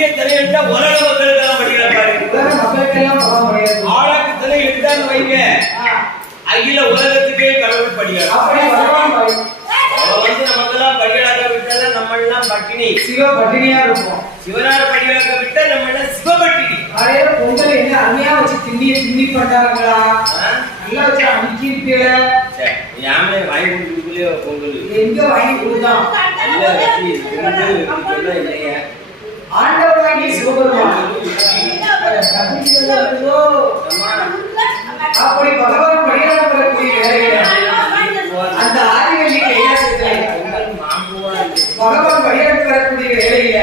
பெரிய தலை எடுத்தா உலக மக்களுக்கெல்லாம் படிக்கிறாரு. உலக மக்களுக்கெல்லாம் போக முடியாது. ஆளாக்கு தலை எடுத்தான்னு வைங்க, அகில உலகத்துக்கே கடவுள் படிக்கிறார். அப்படி பகவான் நமக்கெல்லாம் படிகளாக விட்டால நம்ம எல்லாம் பட்டினி, சிவ பட்டினியா இருப்போம். சிவனார் படிகளாக விட்டா நம்ம எல்லாம் சிவபட்டினி. அதே பொங்கல் என்ன அருமையா வச்சு திண்ணி பண்றாங்களா? நல்லா வச்சு அமுக்கிருக்கீல. யாமே வாங்கி கொடுக்கலையோ பொங்கல் எங்க வாங்கி கொடுத்தான்? இல்லையா ஆண்டவராகி சிவபெருமான் அப்படி பகவான் படியாக பெறக்கூடிய வேலையில அந்த ஆதிவள்ளி கைலாசத்திலே பகவான் படியாக பெறக்கூடிய வேலையில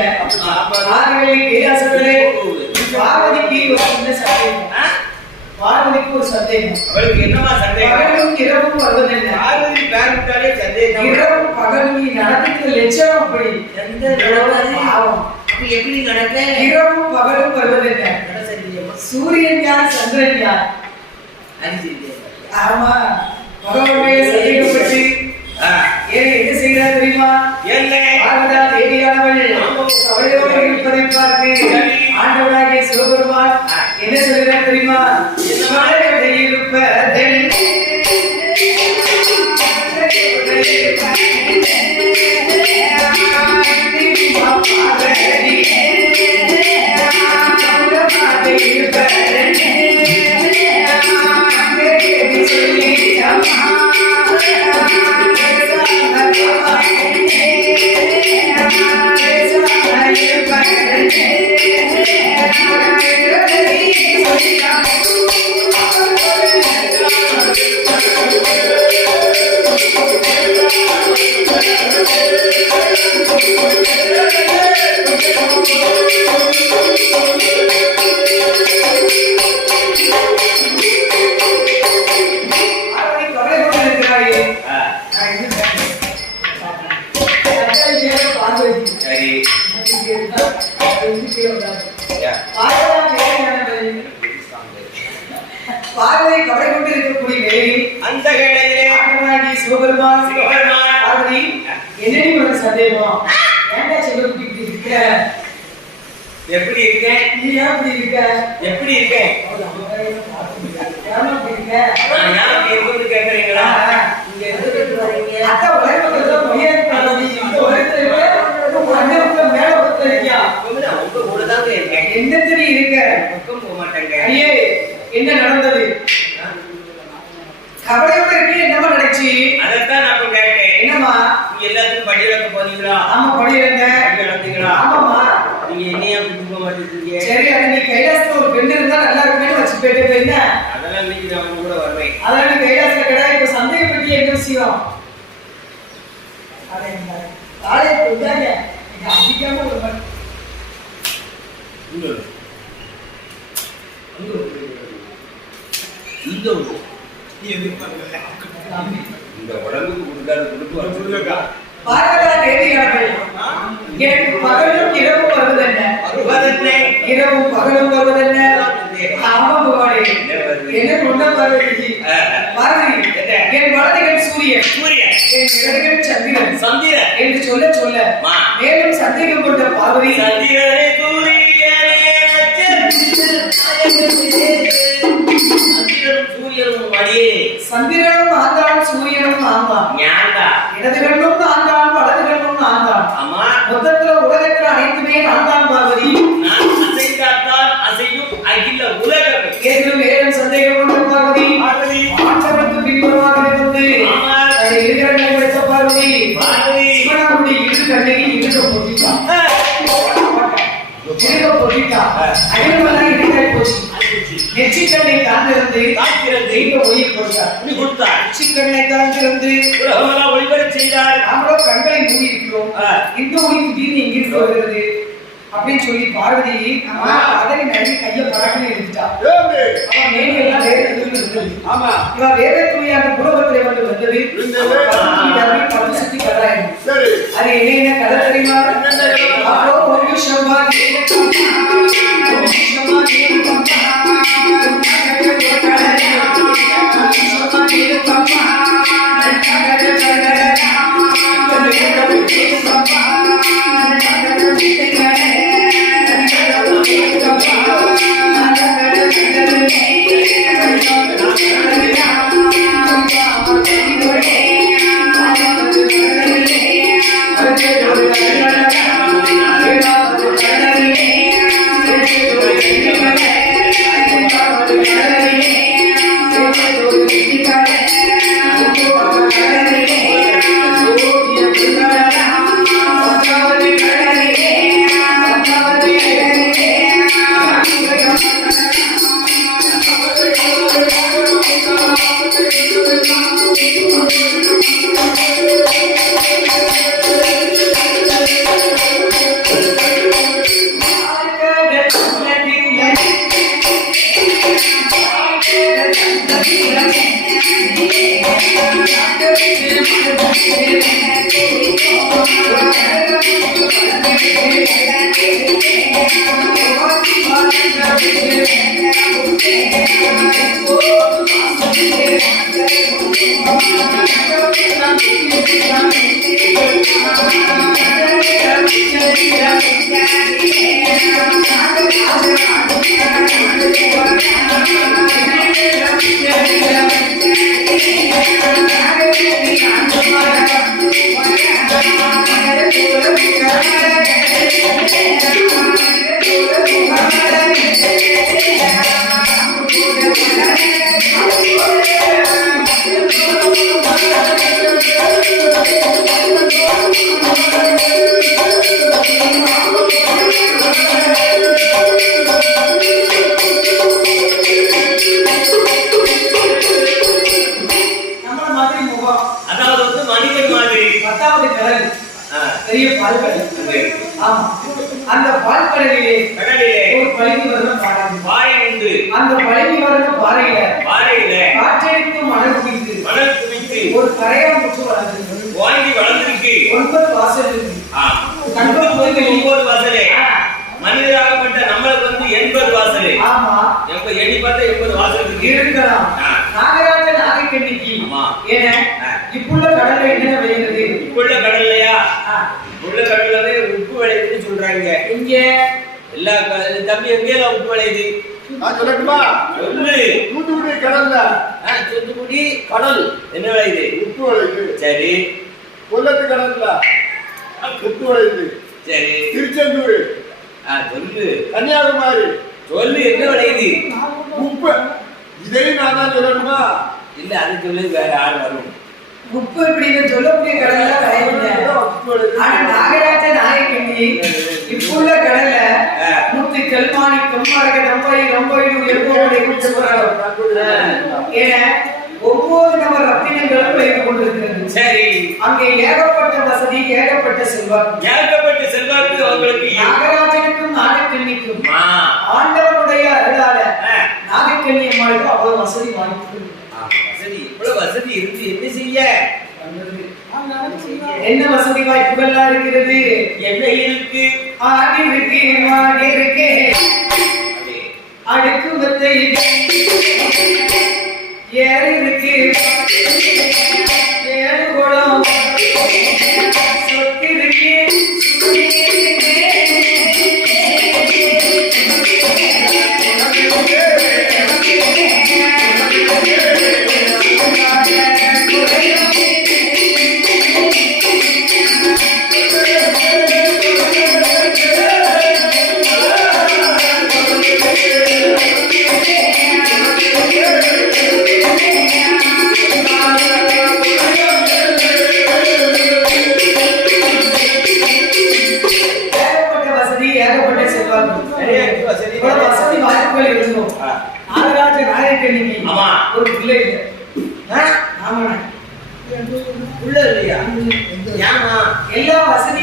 ஆதிவள்ளி கைலாசத்திலே பார்வதிக்கு ஒரு சின்ன சந்தேகம். பார்வதிக்கு ஒரு சந்தேகம். அவளுக்கு என்னமா சந்தேகம்? பகலும் இரவும் வருவதில்லை. பார்வதி பேருட்டாலே சந்தேகம். இரவும் பகலும் நீ நடந்துக்கிற லட்சம் அப்படி எந்த பாவம் எப்படி நடக்க? இரவும் பகலும் வருவதில்லை. சூரியன் யார், சந்திரன் யார்? ஆமா, பகவானுடைய சந்தேகப்பட்டு என்ன செய்கிறார் தெரியுமா? பார்வதா தேவியானவள் அவளோடு இருப்பதை பார்த்து ஆண்டவராகிய சிவபெருமான் என்ன சொல்கிறார் தெரியுமா? பார்வதி கவலை கொண்டு இருக்கக்கூடிய வேலையில் அந்த வேளையிலே ஆண்டவராகிய சிவபெருமான் பார்வதி என்னடி உனக்கு சந்தேகம்? ஏன்டா சிவகுட்டி இப்படி இருக்க? எப்படி இருக்க? நீ ஏன் இப்படி இருக்க? எப்படி இருக்க? ஏன் இப்படி இருக்க? நான் ஏன் கேட்கறது கேட்கறீங்களா? நீங்க எதுக்கு வரீங்க? அக்கா உலக மக்கள் தான் மரியாதை பண்ணி இந்த உலகத்துல இருக்க உங்க அண்ணனுக்கு மேல பக்கத்துல இருக்கியா? உங்க கூட தாங்க இருக்கேன். என்ன தெரிய இருக்க? பக்கம் போக மாட்டேங்க. ஐயே, என்ன நடந்தது? கவலையோட இருக்கு. என்னமா நடந்துச்சு? அதைத்தான் நான் கேட்டேன். என்னமா? நீங்க எல்லாத்துக்கும் படியிலக்க போனீங்களா? ஆமா, படியிலங்க. படியிலத்தீங்களா? ஆமாமா. நீங்க என்னையா கூப்பிட்டு போக மாட்டேங்கிறீங்க? சரி, அது நீ கைலாசத்துல ஒரு பெண் இருந்தா நல்லா இருக்குன்னு வச்சு போயிட்டு என்ன? அதெல்லாம் இன்னைக்கு நான் உங்க கூட வருவேன். அதான் நீ கைலாசத்துல கடை. இப்ப சந்தேகம் பற்றி என்ன விஷயம்? அதே தாலே புத்தாங்க. நீங்க அதிகமா ஒரு மாதிரி இந்த உடம்புக்கு கொடுக்காத பார்வதா தேவியானவள் எனக்கு பகலும் இரவும் வருவதென்ன? இரவும் பகலும் வருவதென்ன? ஆமா பகவானே, என்ன கொண்ட பார்வதி? பார்வதி, என் வலதுகன் சூரியன், என் இடதுகன் சந்திரன் என்று சொல்ல சொல்ல மேலும் சந்தேகம் கொண்ட பார்வதி சந்திரனும் ஆந்தான், சூரியனும் ஆந்தான், இடது கண்ணும் ஆந்தான், வலது கண்ணும் ஆந்தான். மொத்தத்துல உலகத்துல அனைத்துமே ஆந்தான் பார்வதி. ஏதும் வேறும் சந்தேகம் கொண்ட பார்வதி ஆண்டவனுக்கு பின்புறமாக இருந்து இருகரங்களை வைத்த பார்வதி சிவனாருடைய இரு கண்ணையும் இருக்க போட்டிட்டான். அகிலமெல்லாம் இருக்காய் போச்சு. நெற்றிக்கண்ணை தாழ்ந்திருந்து இங்க ஒளி கொடுத்தார். நெற்றிக்கண்ணை தாழ்ந்திருந்து ஒளிபரப் செய்தார். நாமளோ கண்களை மூடி இருக்கிறோம். இந்த ஒளி திடீர்னு எங்கிருந்து வருகிறது அப்படின்னு சொல்லி பார்வதி அதனை நடி கைய பறக்கணும் இருந்துட்டா. அவன் மேனி எல்லாம் வேற இருந்தது. இவன் வேற துணியான புலவத்திலே வந்தது. பத்து சுத்தி கதை. அது என்ன கதை தெரியுமா? அப்போ ஒரு விஷயம் அந்த பால்கடலிலே ஒரு பழனி வருடம் பாறை உண்டு. அந்த பழனி வருடம் பாறையில காற்றடித்து மணல் குவித்து ஒரு கரையான் முற்று வளர்ந்திருக்கு. 9 வாசல் இருக்கு. 9 வாசலே. மனிதராகப்பட்ட நம்மளுக்கு வந்து 80 வாசலே. ஆமா. எப்ப எண்ணி பார்த்தா 80 வாசல் இருக்கு. இருக்கலாம். நாகராஜ நாகக்கண்ணிக்கு ஏன இப்புள்ள கடல்ல என்ன விளையுது? இப்புள்ள கடல்லையா? உள்ள கடல்ல உப்பு விளையுதுன்னு சொல்றாங்க. இங்க எல்லா தம்பி எங்கேயெல்லாம் உப்பு விளையுது? நான் சொல்லட்டுமா? சொல்லு. தூத்துக்குடி கடல்ல. தூத்துக்குடி கடல் என்ன விளையுது? உப்பு விளையுது. சரி. கொல்லத்து கடல்ல உப்பு விளையுது. சரி. திருச்செந்தூர். சொல்லு. கன்னியாகுமரி. சொல்லு என்ன விளையுது? உப்பு. இதையும் நான் தான் சொல்லணுமா? இல்ல அது சொல்லு, வேற ஆள் வரும். உப்பு இப்படின்னு சொல்லக்கூடிய கடல்ல விளையுது. ஆனா நாகராஜ நாகக்கண்ணி இப்புள்ள கடல்ல முத்து கல்மாணி கம்மாரக ரொம்ப ஏன்னா 9 நபர் ரத்தினங்களும் விளைந்து கொண்டிருக்கிறது. சரி. அங்கே ஏகப்பட்ட வசதி, ஏகப்பட்ட செல்வாக்கு அவங்களுக்கு. நாகராஜனுக்கும் நாகக்கண்ணிக்கும் ஆண்டவனுடைய அருளால நாகக்கண்ணி அம்மாளுக்கு அவ்வளவு வசதி வாய்ப்பு. வசதி இவ்வளவு வசதி இருந்து என்ன செய்ய? என்ன வசதி வாய்ப்புகள்லாம் இருக்கிறது? என்ன இருக்கு? ஆடி இருக்கு, மாடி இருக்கு, அடுக்கு வத்தை ஏறி இருக்கு, ஏழு குளம் சொத்து இருக்கு. வசதி வாய்ப்புகள் இருந்தோம். நாகராஜ நாயக்கனிக்கு ஒரு பிள்ளை இல்லை. ஆமா, உள்ள இல்லையா? ஏமா எல்லா வசதி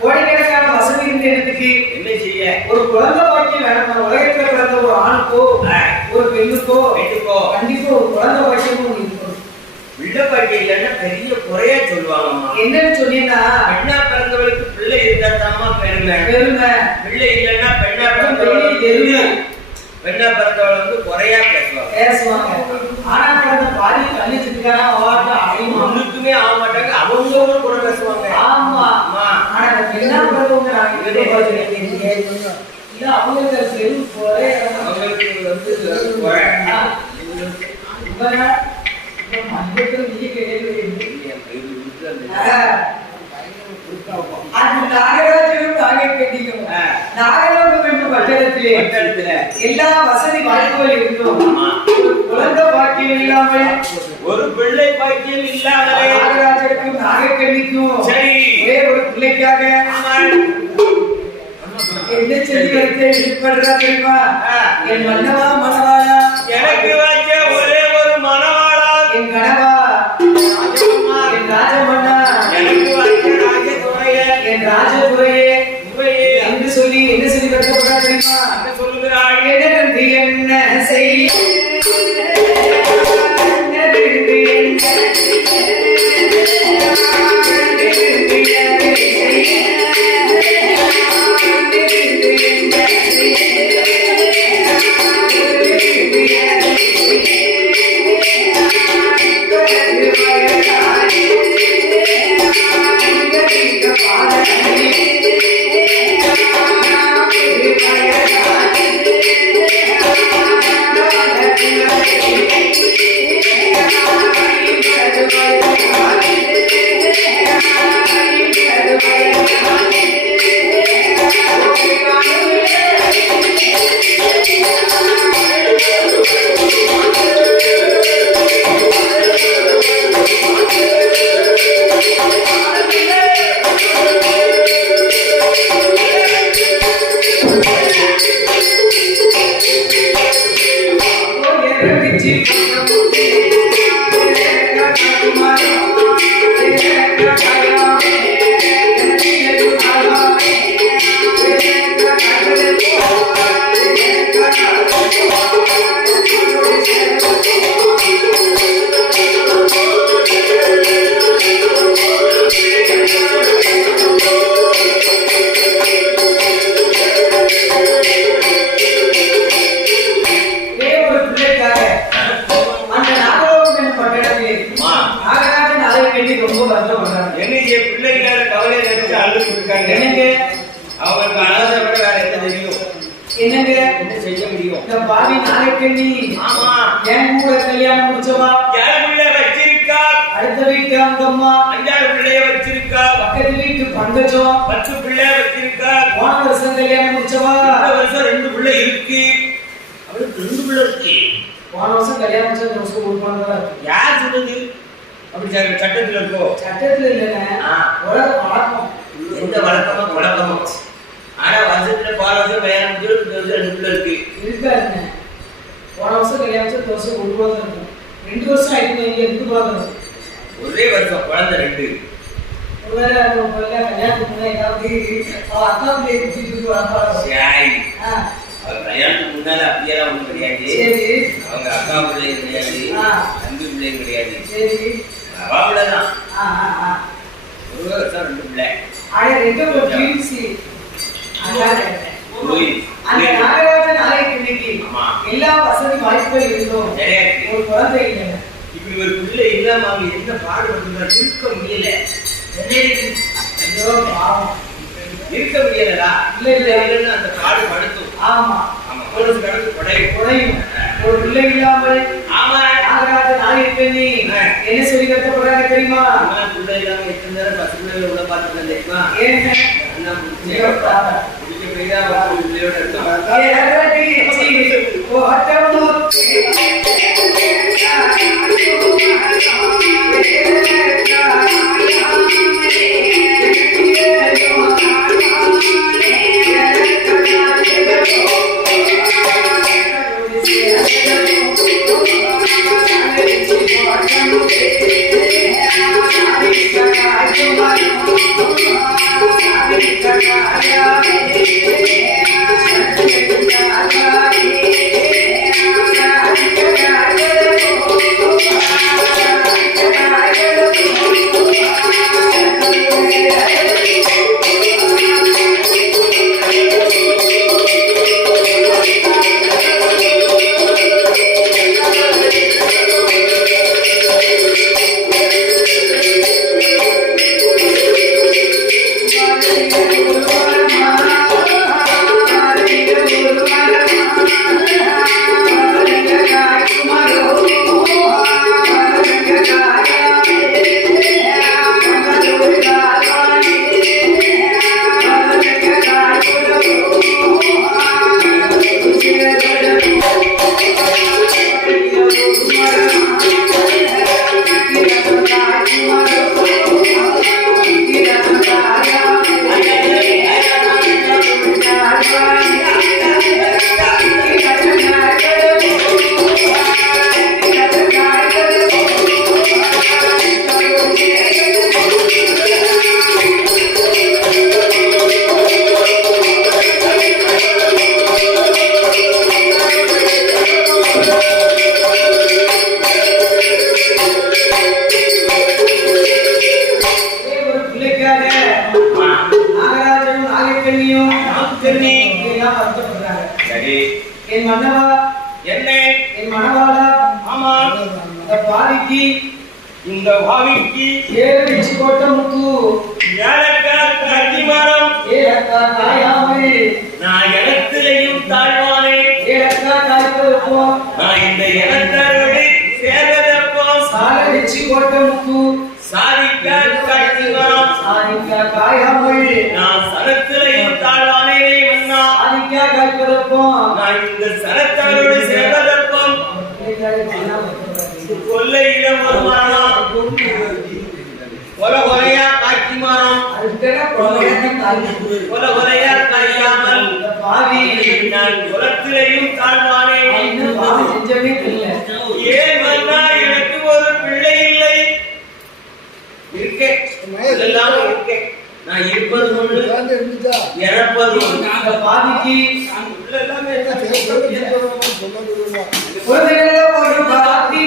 கோடிக்கணக்கான வசதி இருந்த இடத்துக்கு என்ன செய்ய? ஒரு குழந்தை பாக்கியம் வேணும். உலகத்துல பிறந்த ஒரு ஆணுக்கோ ஒரு பெண்ணுக்கோ கண்டிப்பா ஒரு குழந்தை பாக்கியமும் இருக்கும். பிள்ளை பாக்கியம் இல்லைன்னா பெரிய குறையா சொல்லுவாங்கம்மா. என்னன்னு சொன்னீங்கன்னா, பெண்ணா பிறந்தவளுக்கு பிள்ளை இருந்தா தாமா பெருமை. பிள்ளை இல்லைன்னா பெண்ணா பிறந்தவள் வந்து குறையா பேசுவாங்க. ஆனா பிறந்த பாதி கல்லிச்சுக்கான ஒண்ணுக்குமே ஆக மாட்டாங்க. அவங்க கூட பேசுவாங்க. ஆமா. ஆனா பெண்ணா பிறந்தவங்க இல்ல, அவங்களுக்கு அவங்களுக்கு வந்து குறை. எல்லா வசதி வாய்ப்புகள் இருந்தோம். குழந்தை பாக்கியம் இல்லாமல், ஒரு பிள்ளை பாக்கியம் இல்லாமலே நாகராஜனுக்கும் நாகக்கண்ணிக்கும் சரி ஒரே ஒரு பிள்ளைக்காக என்ன சொல்லி பண்றா தெரியுமா? என் மன்னவா மணவாளா, எனக்கு வச்ச ஒரே ஒரு மணவாளா, என் கணவா, என் ராஜமன்னா, எனக்கு வச்ச ராஜதுரையே, என் ராஜதுரையே துரையே என்று சொல்லி என்ன சொல்லி கட்டப்படுறா தெரியுமா? என்ன சொல்லுகிறாள்? என்னது என்ன செய்ய என்னங்க என்ன செய்ய முடியும்? இந்த பாவி நாளைக்கு நீ ஆமா என் கூட கல்யாணம் முடிச்சவா, யார பிள்ளை வச்சிருக்கா? அடுத்த வீட்டு அந்த அம்மா, 5 பிள்ளைய வச்சிருக்கா. பக்கத்து வீட்டு பங்கஜம் 10 பிள்ளை வச்சிருக்கா. போன வருஷம் கல்யாணம் முடிச்சவா, இந்த வருஷம் 2 பிள்ளை இருக்கு. அவளுக்கு 2 பிள்ளை இருக்கு. போன வருஷம் கல்யாணம் முடிச்சா இந்த வருஷம் கொடுப்பாங்க. யார் சொன்னது? அப்படி சட்டத்துல இருக்கோ? சட்டத்துல இல்லைங்க, உலக வழக்கம். எந்த வழக்கமோ குழப்பமோ. ஆனா வருஷத்துல போன வருஷம் கல்யாணம் முடிச்சு 2 பிள்ளை இருக்கு. இருக்காருங்க. போன வருஷம் கல்யாணம் முடிச்சா இந்த வருஷம் கொடுப்பாங்க இருக்கும். 2 வருஷம் ஆயிடுங்க, இங்க இருந்து பாக்குறது. ஒரே வருஷம் குழந்தை 2. ஒருவேளை கல்யாணத்துக்கு முன்னாடி ஏதாவது அவ அக்கா பிள்ளையை குடிச்சிட்டு வரப்பாங்க. அவர் கல்யாணத்துக்கு முன்னால அப்படியெல்லாம் ஒண்ணும் கிடையாது. சரி. அவங்க அக்கா பிள்ளையும் கிடையாது, தம்பி பிள்ளையும் கிடையாது. சரி. அவா பிள்ளைதான். ஒரு வருஷம் 2 பிள்ளை. அந்த நாகராஜன் நாளைக்கு இன்னைக்கு எல்லா வசதி வாய்ப்புகள் இருந்தோம், ஒரு குழந்தை இல்லை. இப்படி ஒரு பிள்ளை இல்லாம அவங்க என்ன பாடுபட்டு இருக்க முடியல. இருக்க முடியலடா. இல்ல இல்லைன்னு அந்த பாடு படுத்தும். ஆமா ஆமா, ஒரு கடந்து குறையும். ஒரு பிள்ளை இல்லாமல் ஆமா நாகராஜன் நாளைக்கு நீ என்ன சொல்லி கட்டப்படுறாங்க தெரியுமா? பிள்ளை இல்லாம எத்தனை நேரம் பசு பிள்ளைகளை உள்ள பார்த்துட்டு தெரியுமா? ஏன் அப்படிலாம் வருத்தப்படுறாங்க. சரி. என் மன்னவா, என்ன? என் மனவாளா, ஆமா. இந்த பாவிக்கு இந்த பாவிக்கு 7 இன்ச்சு போட்ட முத்து, ஏலக்காய் கட்டிமரம், ஏலக்காய் காயாமை, நான் இடத்திலையும் தாழ்வானே, ஏலக்காய் காய்ப்பதற்கும், நான் இந்த இடத்தரோடு சேர்வதற்கும், சாலை வச்சு போட்ட முத்து, சாதிக்காய் கட்டிமரம், சாதிக்காய் காயாமை, நான் சரத்திலையும் தாழ்வானே மன்னா, சாதிக்காய் காய்ப்பதற்கும், நான் இந்த சரத்தரோடு சேர்வதற்கும் கொல்லையிடம் வருமானம் கொல கொலையா காட்சி மரம் கொல கொலையா காய்க்காமல் பாவி நான் குலத்திலையும் தாழ்வானே. செஞ்சவே தெரியல. ஏன் மன்னா எனக்கு ஒரு பிள்ளை இல்லை? இருக்கேன், எல்லாம் இருக்கேன். நான் இருப்பது ஒன்று, இறப்பது ஒன்று. அந்த பாவிக்கு எல்லாமே குழந்தைகள ஒரு பாவி,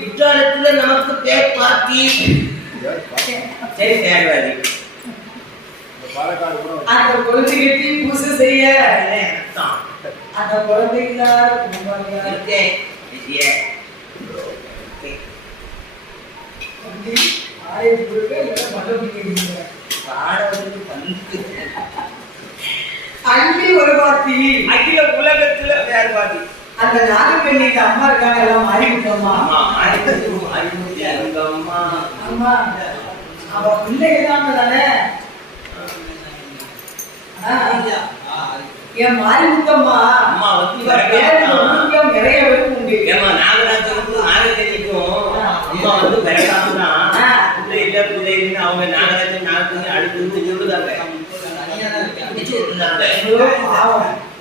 குற்றாலத்துல நமக்கு பேர் பாத்தி சரி தேர்வாதி அந்த குழந்தை கட்டி பூசை செய்ய அந்த குழந்தைகளார் அள்ளி ஒரு பாத்தி அகில உலகத்துல பேர் பாத்தி. அந்த நாகப்பெண்ணிக்கு அம்மா இருக்காங்க, எல்லாம் மாறி விட்டோமா? அம்மா அவ பிள்ளை இல்லாம தானே என் மாரிமுத்தம்மா அம்மா வந்து நிறைய பேருக்கு உண்டு. நாகராஜனுக்கும் நாகக்கண்ணிக்கும் அம்மா வந்து பிறக்காமதான் பிள்ளை இல்ல பிள்ளை இல்லைன்னு அவங்க நாகராஜன் நாகக்கண்ணி அடுத்து சொல்லுதாங்க.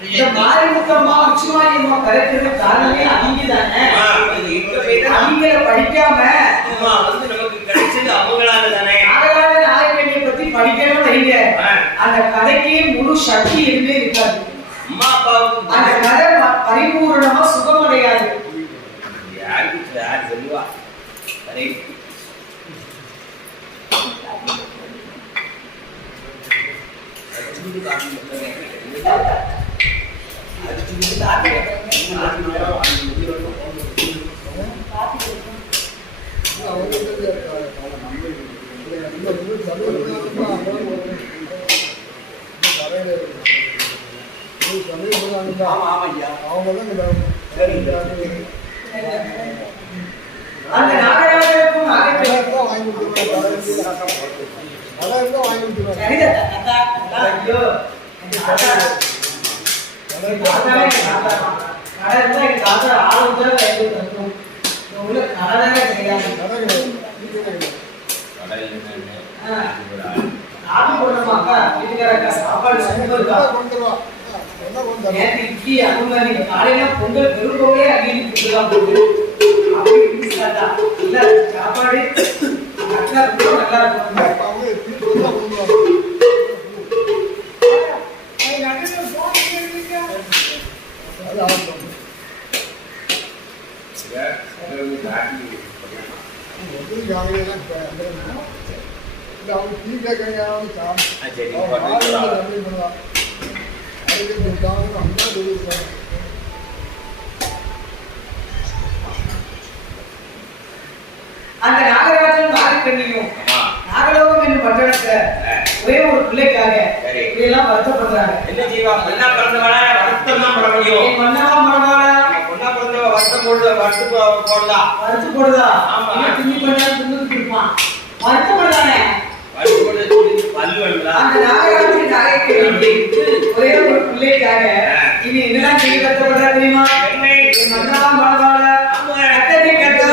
இந்த மாரிமுத்தம்மா உச்சிமாரியம்மா பிறக்கிறது காரணமே அவங்க தானே. அவங்கள படிக்காம அம்மா வந்து நமக்கு கிடைச்சது அவங்களால தானே. நாகராஜ நாகக்கண்ணியை பத்தி படிக்கணும் வைங்க, அந்த கதைக்கு முழு சக்தி எதுவுமே இருக்காது. அம்மா அப்பாவுக்கு அந்த கதை பரிபூர்ணமா சுகமடையாது. யாருக்கு யார் சொல்லுவா? அந்த நாகராஜனுக்கும் சாப்பாடு பொங்கல் பெருக்கோவே எல்லாம் போட்டு அப்படி இருந்துச்சாட்டா இல்ல சாப்பாடு நல்லா ரொம்ப நல்லா இருக்கும் அந்த நாகராஜன் நாகக்கண்ணியும் நாகலோகம் என்று பட்டணத்தை ஒரே ஒரு பிள்ளைக்காக இப்படியெல்லாம் வருத்தப்படுறாங்க. என்ன ஜீவா பொண்ணா பிறந்தவள வருத்தம் தான் பட முடியும். மன்னவா மனவாளா பொண்ணா பிறந்தவ வருத்தம் போடலாம் வருத்து போடுதா ஆமா திண்ணி பண்ணா தின்னுட்டு இருப்பான் வருத்தப்படுறானே பல்லு வருதா அந்த நாகராஜன் நாகக்கண்ணி ஒரே ஒரு பிள்ளைக்காக இனி என்னெல்லாம் செய்ய கஷ்டப்படுறா தெரியுமா? மன்னவா மனவாளா கத்தடி கத்தா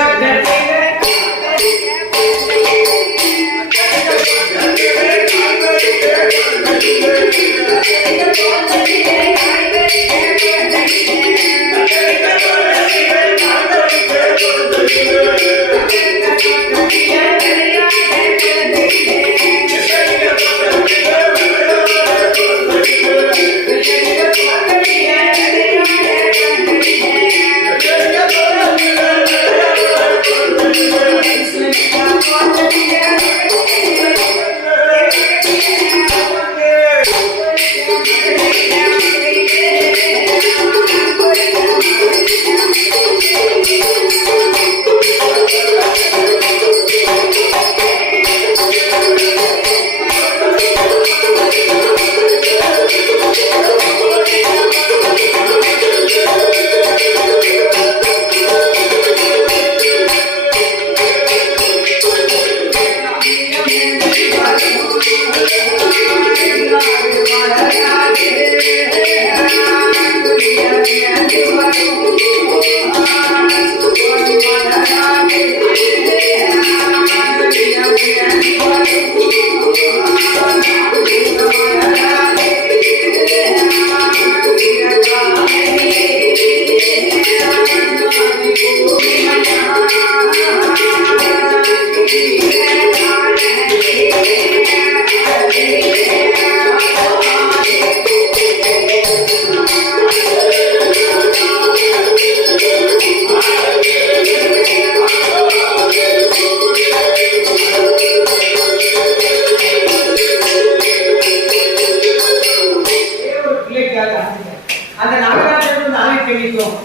அந்த நாகராஜனுக்கு நாளை கேள்விக்கும்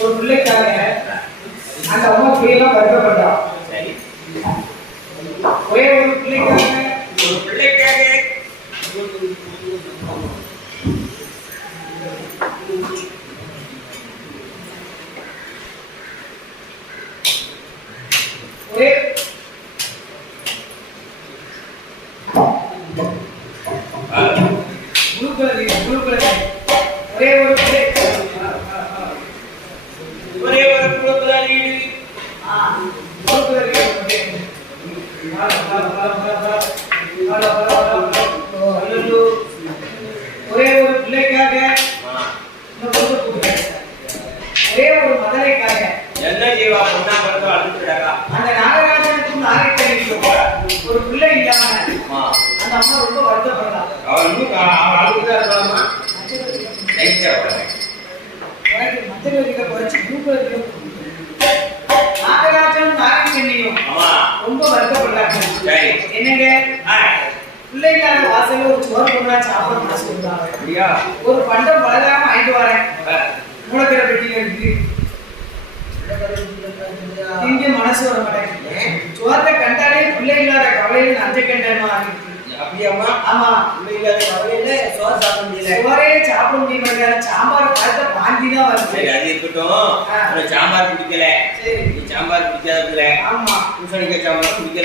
ஒரு பிள்ளைக்காக அந்த அம்மா பிள்ளையெல்லாம் வருத்தப்பட்டான். ஒரே ஒரு பிள்ளைக்காக ஒரே ஒரு பிள்ளைக்காக ஒரே ஒரு மதலைக்காக என்ன ஜீவா பொண்ணா பிறந்த அழுத்துட்டாரா அந்த நாகராஜனுக்கும் நாகக்கண்ணிக்கும் ஒரு பிள்ளை இல்லாம அந்த அம்மா ரொம்ப வருத்தப்படுறா. அவன் அழுத்தா இருக்கலாமா நாகராஜன் நாகக்கண்ணியும் ரொம்ப வருத்தப்படுறாங்க. என்னங்க பிள்ளைங்களான வாசல்ல ஒரு சோறு கொண்டா சாப்பிட மனசு கொடுத்தாங்க. ஒரு பண்டம் பலகாரம் வாங்கிட்டு வரேன் மூலக்கரை பெட்டியில இருக்கு இங்க மனசு வர மாட்டேங்குது. சோத்தை கண்டாலே பிள்ளைங்களாட கவலையில நஞ்ச கண்டமா இருக்கு. அப்படியாமா ஆமா பிள்ளைங்கள கவலையில சோறு சாப்பிட முடியல சோறே சாப்பிட முடிய மாட்டேங்குது. சாம்பார் பார்த்த பாந்தி தான் வருது. சரி அது இருக்கட்டும் சாம்பார் பிடிக்கல. சரி சாம்பார் பிடிக்காத பிள்ளை ஆமா பூசணிக்காய் சாம்பார் பிடிக்கல.